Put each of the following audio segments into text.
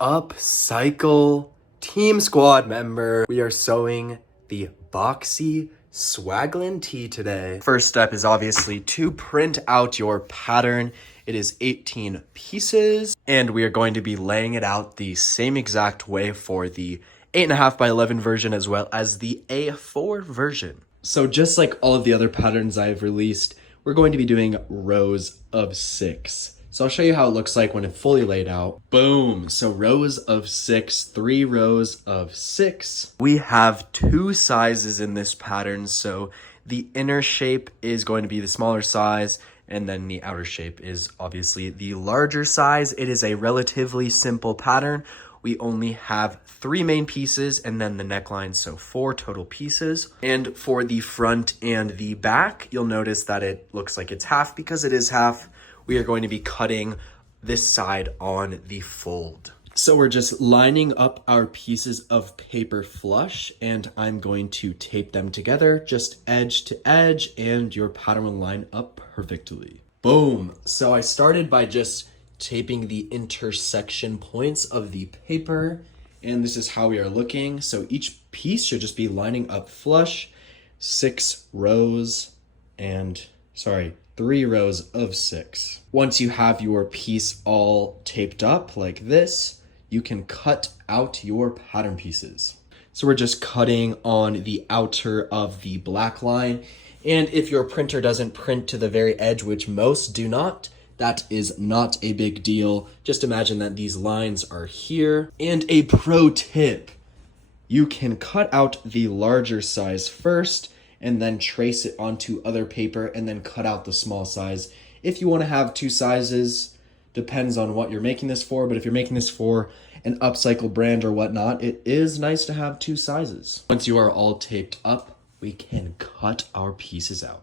Upcycle Team Squad member. We are sewing the Boxy Swaglin tee today. First step is obviously to print out your pattern. It is 18 pieces, and we are going to be laying it out the same exact way for the 8.5 by 11 version as well as the A4 version. So just like all of the other patterns I've released, we're going to be doing rows of 6. So I'll show you how it looks like when it's fully laid out. Boom. So rows of 6, 3 rows of 6. We have 2 sizes in this pattern. So the inner shape is going to be the smaller size, and then the outer shape is obviously the larger size. It is a relatively simple pattern. We only have 3 main pieces and then the neckline, so 4 total pieces. And for the front and the back, you'll notice that it looks like it's half because it is half. We are going to be cutting this side on the fold. So we're just lining up our pieces of paper flush, and I'm going to tape them together just edge to edge, and your pattern will line up perfectly. Boom. So I started by just taping the intersection points of the paper, and this is how we are looking. So each piece should just be lining up flush, 3 rows of 6. Once you have your piece all taped up like this, you can cut out your pattern pieces. So we're just cutting on the outer of the black line. And if your printer doesn't print to the very edge, which most do not, that is not a big deal. Just imagine that these lines are here. And a pro tip, you can cut out the larger size first and then trace it onto other paper and then cut out the small size. If you want to have 2 sizes, depends on what you're making this for, but if you're making this for an upcycle brand or whatnot, it is nice to have 2 sizes. Once you are all taped up, we can cut our pieces out.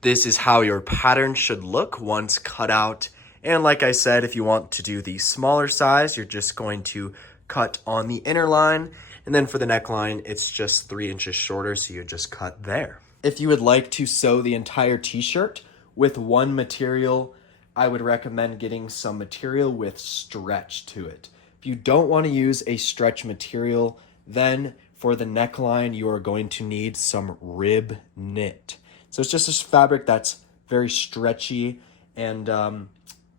This is how your pattern should look once cut out. And like I said, if you want to do the smaller size, you're just going to cut on the inner line. And then for the neckline, it's just 3 inches shorter, so you just cut there. If you would like to sew the entire t-shirt with one material, I would recommend getting some material with stretch to it. If you don't want to use a stretch material, then for the neckline, you are going to need some rib knit. So it's just this fabric that's very stretchy, and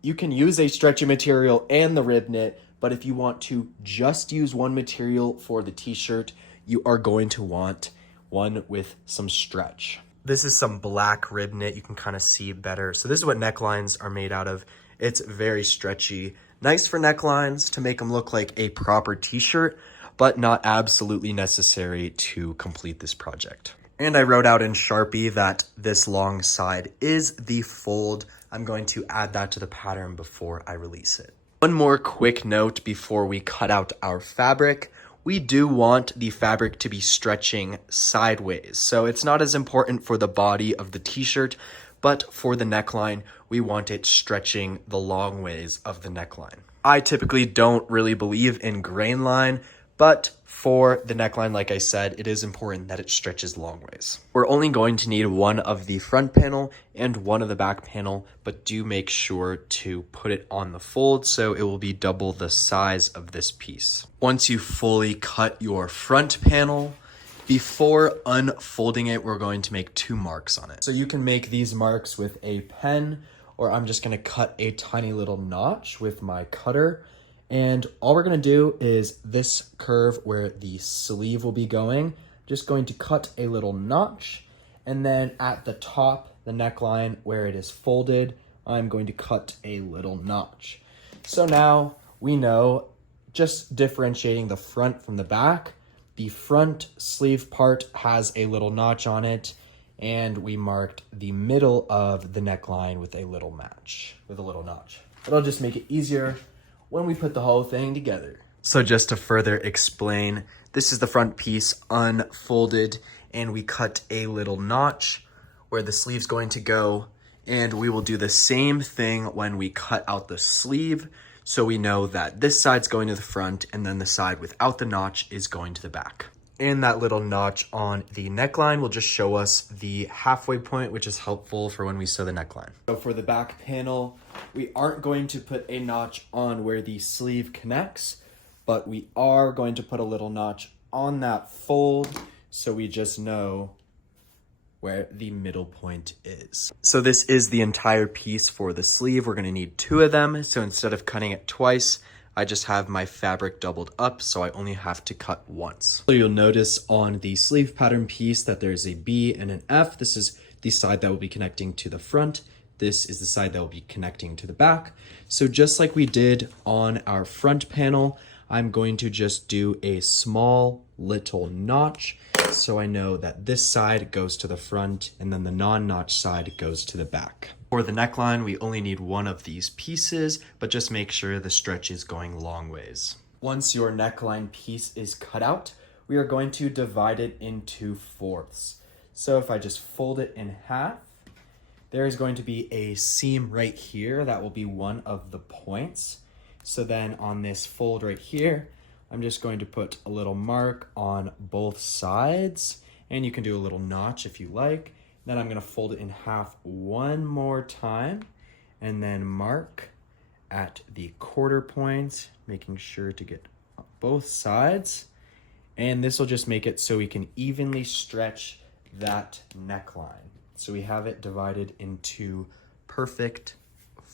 you can use a stretchy material and the rib knit, but if you want to just use one material for the t-shirt, you are going to want one with some stretch. This is some black rib knit. You can kind of see better. So this is what necklines are made out of. It's very stretchy. Nice for necklines to make them look like a proper t-shirt, but not absolutely necessary to complete this project. And I wrote out in Sharpie that this long side is the fold. I'm going to add that to the pattern before I release it. One more quick note before we cut out our fabric. We do want the fabric to be stretching sideways. So it's not as important for the body of the t-shirt, but for the neckline, we want it stretching the long ways of the neckline. I typically don't really believe in grain line, but for the neckline, like I said, it is important that it stretches long ways. We're only going to need one of the front panel and one of the back panel, but do make sure to put it on the fold so it will be double the size of this piece. Once you fully cut your front panel, before unfolding it, we're going to make 2 marks on it. So you can make these marks with a pen, or I'm just gonna cut a tiny little notch with my cutter. And all we're gonna do is this curve where the sleeve will be going, just going to cut a little notch. And then at the top, the neckline where it is folded, I'm going to cut a little notch. So now we know, just differentiating the front from the back, the front sleeve part has a little notch on it, and we marked the middle of the neckline with a little notch. It'll just make it easier when we put the whole thing together. So just to further explain, this is the front piece unfolded, and we cut a little notch where the sleeve's going to go, and we will do the same thing when we cut out the sleeve, so we know that this side's going to the front, and then the side without the notch is going to the back. And that little notch on the neckline will just show us the halfway point, which is helpful for when we sew the neckline. So for the back panel, we aren't going to put a notch on where the sleeve connects, but we are going to put a little notch on that fold so we just know where the middle point is. So this is the entire piece for the sleeve. We're gonna need 2 of them. So instead of cutting it twice, I just have my fabric doubled up, so I only have to cut once. So you'll notice on the sleeve pattern piece that there's a B and an F. This is the side that will be connecting to the front. This is the side that will be connecting to the back. So just like we did on our front panel, I'm going to just do a small little notch so I know that this side goes to the front and then the non-notch side goes to the back. For the neckline, we only need 1 of these pieces, but just make sure the stretch is going long ways. Once your neckline piece is cut out, we are going to divide it into 4ths. So if I just fold it in half, there is going to be a seam right here that will be one of the points. So then on this fold right here, I'm just going to put a little mark on both sides, and you can do a little notch if you like. Then I'm gonna fold it in half one more time and then mark at the quarter point, making sure to get both sides. And this will just make it so we can evenly stretch that neckline. So we have it divided into perfect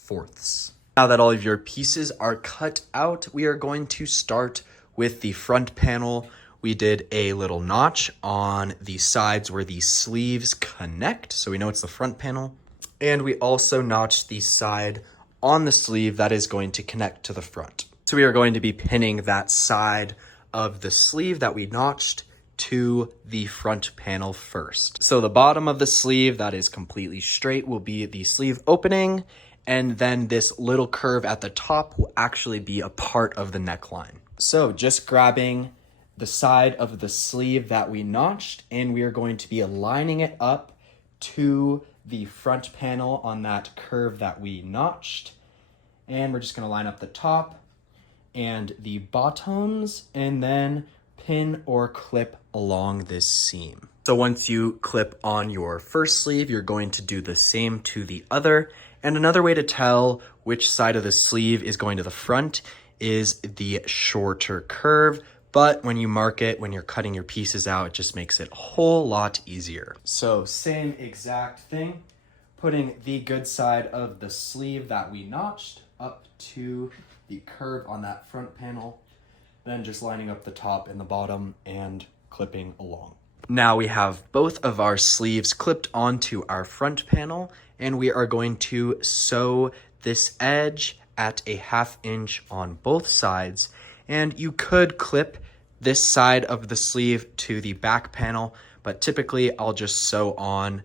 4ths. Now that all of your pieces are cut out, we are going to start with the front panel. We did a little notch on the sides where the sleeves connect, so we know it's the front panel. And we also notched the side on the sleeve that is going to connect to the front. So we are going to be pinning that side of the sleeve that we notched to the front panel first. So the bottom of the sleeve that is completely straight will be the sleeve opening, and then this little curve at the top will actually be a part of the neckline. So just grabbing the side of the sleeve that we notched, and we are going to be aligning it up to the front panel on that curve that we notched. And we're just gonna line up the top and the bottoms, and then pin or clip along this seam. So once you clip on your first sleeve, you're going to do the same to the other. And another way to tell which side of the sleeve is going to the front is the shorter curve. But when you mark it, when you're cutting your pieces out, it just makes it a whole lot easier. So same exact thing, putting the good side of the sleeve that we notched up to the curve on that front panel, then just lining up the top and the bottom and clipping along. Now we have both of our sleeves clipped onto our front panel, and we are going to sew this edge at a 1/2 inch on both sides. And you could clip this side of the sleeve to the back panel, but typically I'll just sew on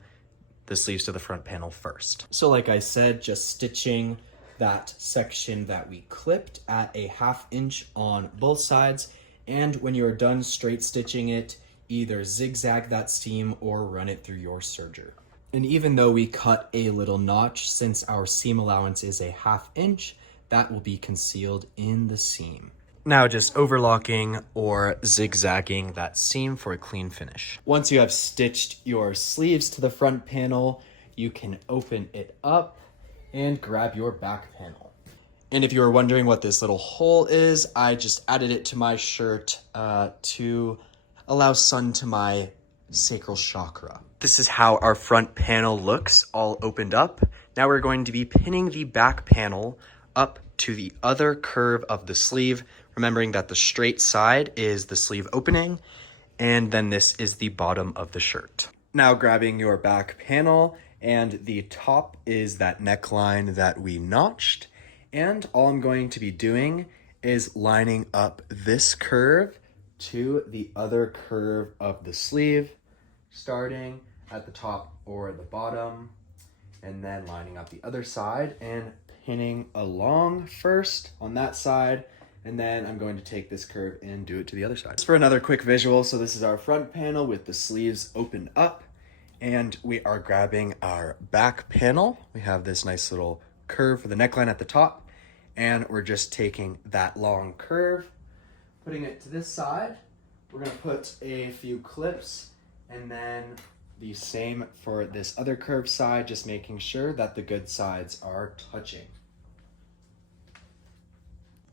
the sleeves to the front panel first. So like I said, just stitching that section that we clipped at a 1/2 inch on both sides. And when you're done straight stitching it, either zigzag that seam or run it through your serger. And even though we cut a little notch, since our seam allowance is a 1/2 inch, that will be concealed in the seam. Now just overlocking or zigzagging that seam for a clean finish. Once you have stitched your sleeves to the front panel, you can open it up and grab your back panel. And if you were wondering what this little hole is, I just added it to my shirt to allow sun to my sacral chakra. This is how our front panel looks, all opened up. Now we're going to be pinning the back panel up to the other curve of the sleeve, remembering that the straight side is the sleeve opening, and then this is the bottom of the shirt. Now grabbing your back panel, and the top is that neckline that we notched, and all I'm going to be doing is lining up this curve to the other curve of the sleeve, starting at the top or the bottom, and then lining up the other side and pinning along first on that side, and then I'm going to take this curve and do it to the other side. Just for another quick visual, so this is our front panel with the sleeves opened up, and we are grabbing our back panel. We have this nice little curve for the neckline at the top, and we're just taking that long curve, putting it to this side. We're gonna put a few clips, and then the same for this other curved side, just making sure that the good sides are touching.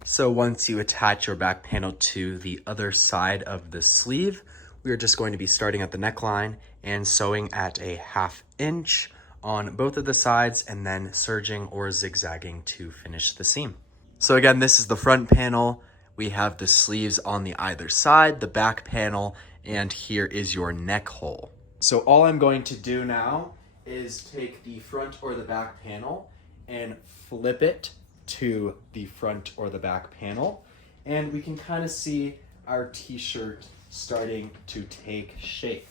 So once you attach your back panel to the other side of the sleeve, we are just going to be starting at the neckline and sewing at a 1/2 inch on both of the sides and then serging or zigzagging to finish the seam. So again, this is the front panel. We have the sleeves on the either side, the back panel, and here is your neck hole. So all I'm going to do now is take the front or the back panel and flip it to the front or the back panel, and we can kind of see our t-shirt starting to take shape.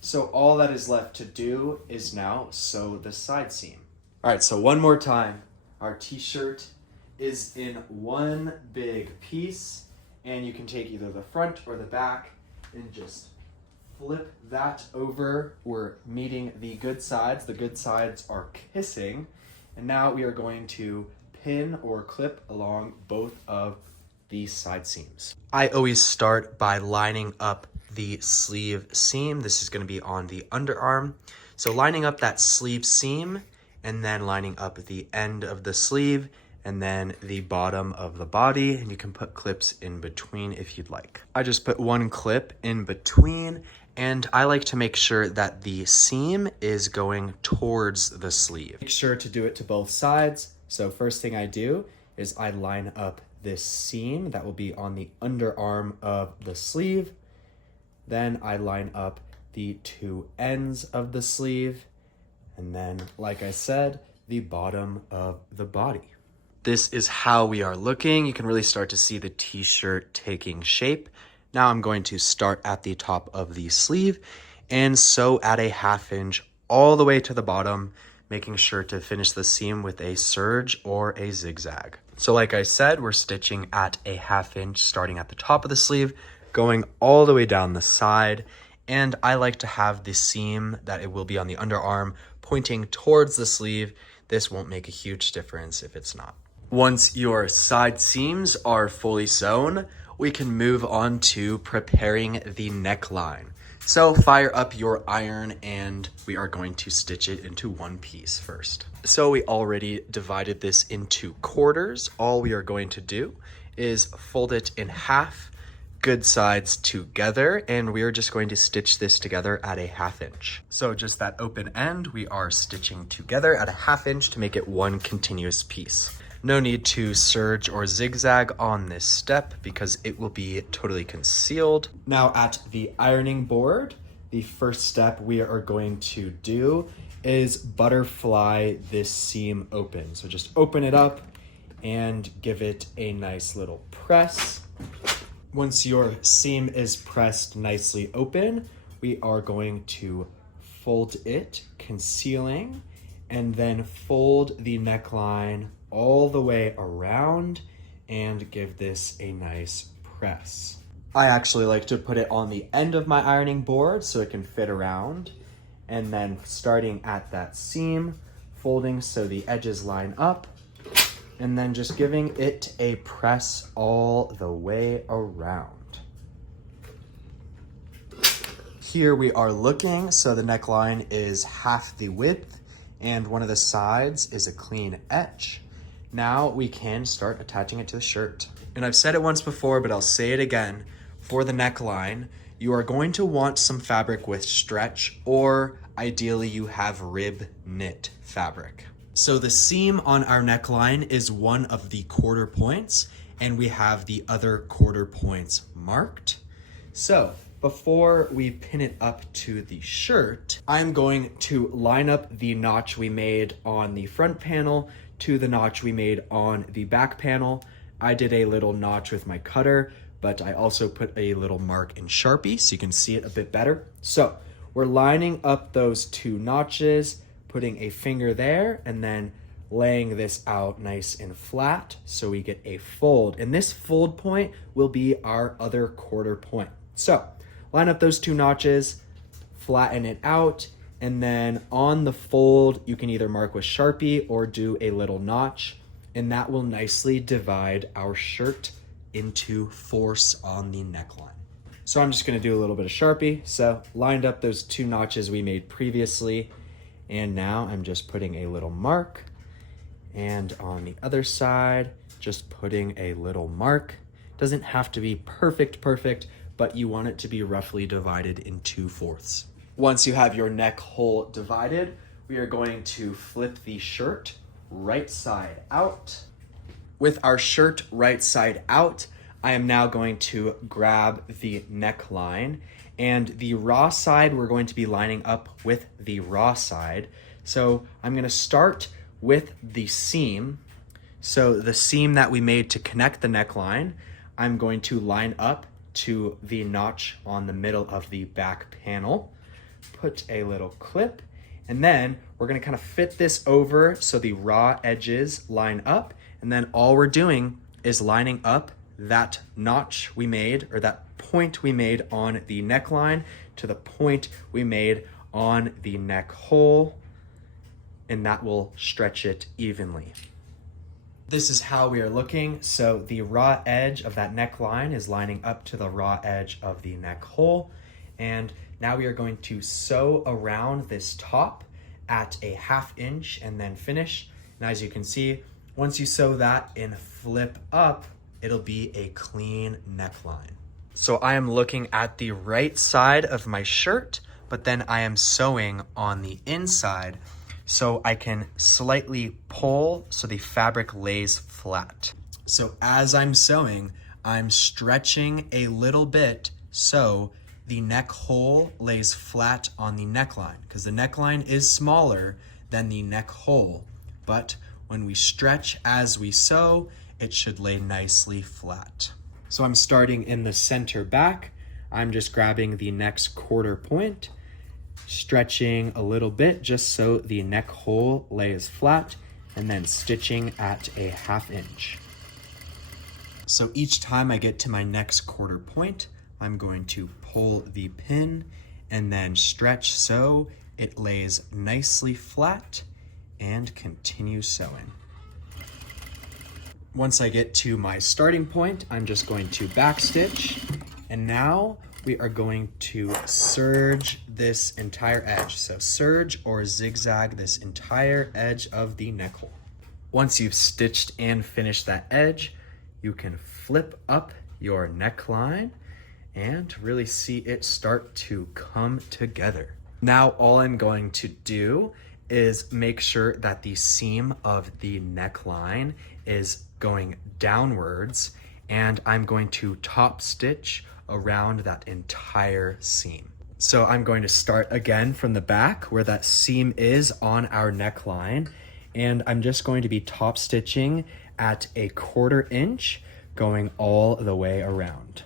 So all that is left to do is now sew the side seam. All right, so one more time. Our t-shirt is in one big piece, and you can take either the front or the back and just flip that over. We're meeting the good sides. The good sides are kissing, and now we are going to pin or clip along both of these side seams. I always start by lining up the sleeve seam. This is going to be on the underarm. So lining up that sleeve seam and then lining up the end of the sleeve and then the bottom of the body, and you can put clips in between if you'd like. I just put one clip in between, and I like to make sure that the seam is going towards the sleeve. Make sure to do it to both sides. So first thing I do is I line up this seam that will be on the underarm of the sleeve. Then I line up the two ends of the sleeve. And then, like I said, the bottom of the body. This is how we are looking. You can really start to see the t-shirt taking shape. Now I'm going to start at the top of the sleeve and sew at a 1/2 inch all the way to the bottom, making sure to finish the seam with a serge or a zigzag. So like I said, we're stitching at a 1/2 inch starting at the top of the sleeve, going all the way down the side. And I like to have the seam that it will be on the underarm pointing towards the sleeve. This won't make a huge difference if it's not. Once your side seams are fully sewn, we can move on to preparing the neckline. So fire up your iron and we are going to stitch it into one piece first. So we already divided this into quarters. All we are going to do is fold it in half, good sides together, and we are just going to stitch this together at a 1/2 inch. So just that open end, we are stitching together at a 1/2 inch to make it one continuous piece. No need to serge or zigzag on this step because it will be totally concealed. Now at the ironing board, the first step we are going to do is butterfly this seam open. So just open it up and give it a nice little press. Once your seam is pressed nicely open, we are going to fold it, concealing, and then fold the neckline all the way around and give this a nice press. I actually like to put it on the end of my ironing board so it can fit around, and then starting at that seam, folding so the edges line up, and then just giving it a press all the way around. Here we are looking, so the neckline is half the width and one of the sides is a clean edge. Now we can start attaching it to the shirt. And I've said it once before, but I'll say it again. For the neckline, you are going to want some fabric with stretch, or ideally you have rib knit fabric. So the seam on our neckline is one of the quarter points, and we have the other quarter points marked. So before we pin it up to the shirt, I'm going to line up the notch we made on the front panel to the notch we made on the back panel. I did a little notch with my cutter, but I also put a little mark in Sharpie so you can see it a bit better. So we're lining up those two notches, putting a finger there, and then laying this out nice and flat so we get a fold. And this fold point will be our other quarter point. So line up those two notches, flatten it out, and then on the fold, you can either mark with Sharpie or do a little notch, and that will nicely divide our shirt into 4s on the neckline. So I'm just gonna do a little bit of Sharpie. So lined up those two notches we made previously, and now I'm just putting a little mark, and on the other side, just putting a little mark. Doesn't have to be perfect, but you want it to be roughly divided in 2/4. Once you have your neck hole divided, we are going to flip the shirt right side out. With our shirt right side out, I am now going to grab the neckline, and the raw side we're going to be lining up with the raw side. So I'm gonna start with the seam. So the seam that we made to connect the neckline, I'm going to line up to the notch on the middle of the back panel, put a little clip, and then we're gonna kind of fit this over so the raw edges line up, and then all we're doing is lining up that notch we made, or that point we made on the neckline to the point we made on the neck hole, and that will stretch it evenly. This is how we are looking. So the raw edge of that neckline is lining up to the raw edge of the neck hole. And now we are going to sew around this top at a 1/2 inch and then finish. And as you can see, once you sew that and flip up, it'll be a clean neckline. So I am looking at the right side of my shirt, but then I am sewing on the inside, so I can slightly pull so the fabric lays flat. So as I'm sewing, I'm stretching a little bit so the neck hole lays flat on the neckline, because the neckline is smaller than the neck hole, but when we stretch as we sew, it should lay nicely flat. So I'm starting in the center back. I'm just grabbing the next 1/4 point, stretching a little bit just so the neck hole lays flat, and then stitching at a 1/2 inch. So each time I get to my next 1/4 point, I'm going to pull the pin and then stretch so it lays nicely flat, and continue sewing. Once I get to my starting point, I'm just going to backstitch, and now we are going to serge this entire edge. So serge or zigzag this entire edge of the neck hole. Once you've stitched and finished that edge, you can flip up your neckline and really see it start to come together. Now all I'm going to do is make sure that the seam of the neckline is going downwards, and I'm going to top stitch around that entire seam. So I'm going to start again from the back where that seam is on our neckline, and I'm just going to be top stitching at a 1/4 inch going all the way around.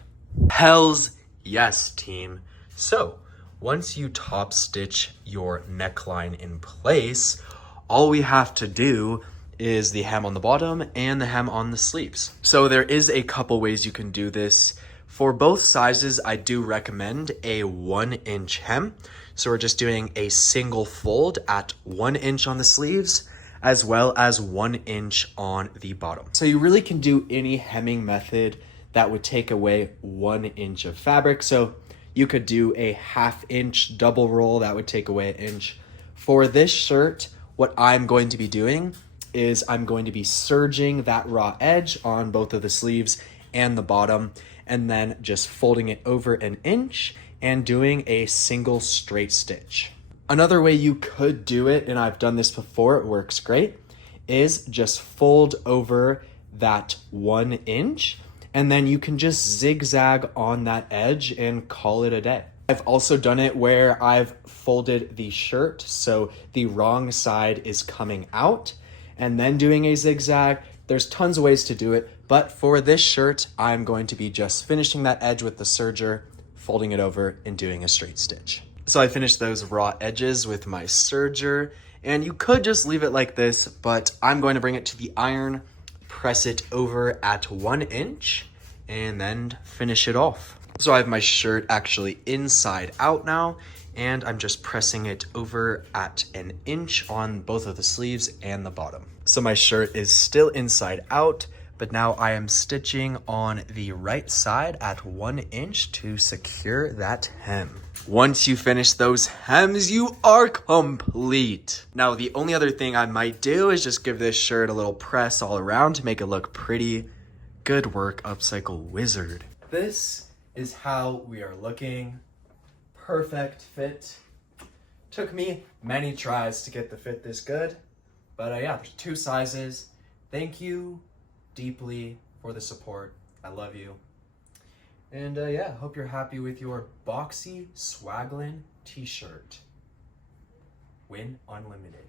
Hells yes, team. So once you top stitch your neckline in place, all we have to do is the hem on the bottom and the hem on the sleeves. So there is a couple ways you can do this. For both sizes, I do recommend a 1-inch hem. So we're just doing a single fold at 1 inch on the sleeves, as well as 1 inch on the bottom. So you really can do any hemming method that would take away 1 inch of fabric. So you could do a 1/2 inch double roll that would take away 1 inch. For this shirt, what I'm going to be doing is I'm going to be serging that raw edge on both of the sleeves and the bottom, and then just folding it over 1 inch and doing a single straight stitch. Another way you could do it, and I've done this before, it works great, is just fold over that 1 inch, and then you can just zigzag on that edge and call it a day. I've also done it where I've folded the shirt so the wrong side is coming out, and then doing a zigzag. There's tons of ways to do it, but for this shirt, I'm going to be just finishing that edge with the serger, folding it over, and doing a straight stitch. So I finished those raw edges with my serger, and you could just leave it like this, but I'm going to bring it to the iron, press it over at 1 inch, and then finish it off. So I have my shirt actually inside out now, and I'm just pressing it over at 1 inch on both of the sleeves and the bottom. So my shirt is still inside out, but now I am stitching on the right side at 1 inch to secure that hem. Once you finish those hems, you are complete. Now, the only other thing I might do is just give this shirt a little press all around to make it look pretty. Good work, Upcycle Wizard. This is how we are looking. Perfect fit. Took me many tries to get the fit this good, but yeah, there's 2 sizes. Thank you deeply for the support. I love you. And yeah, hope you're happy with your Boxy Swaglin t-shirt. Win Unlimited.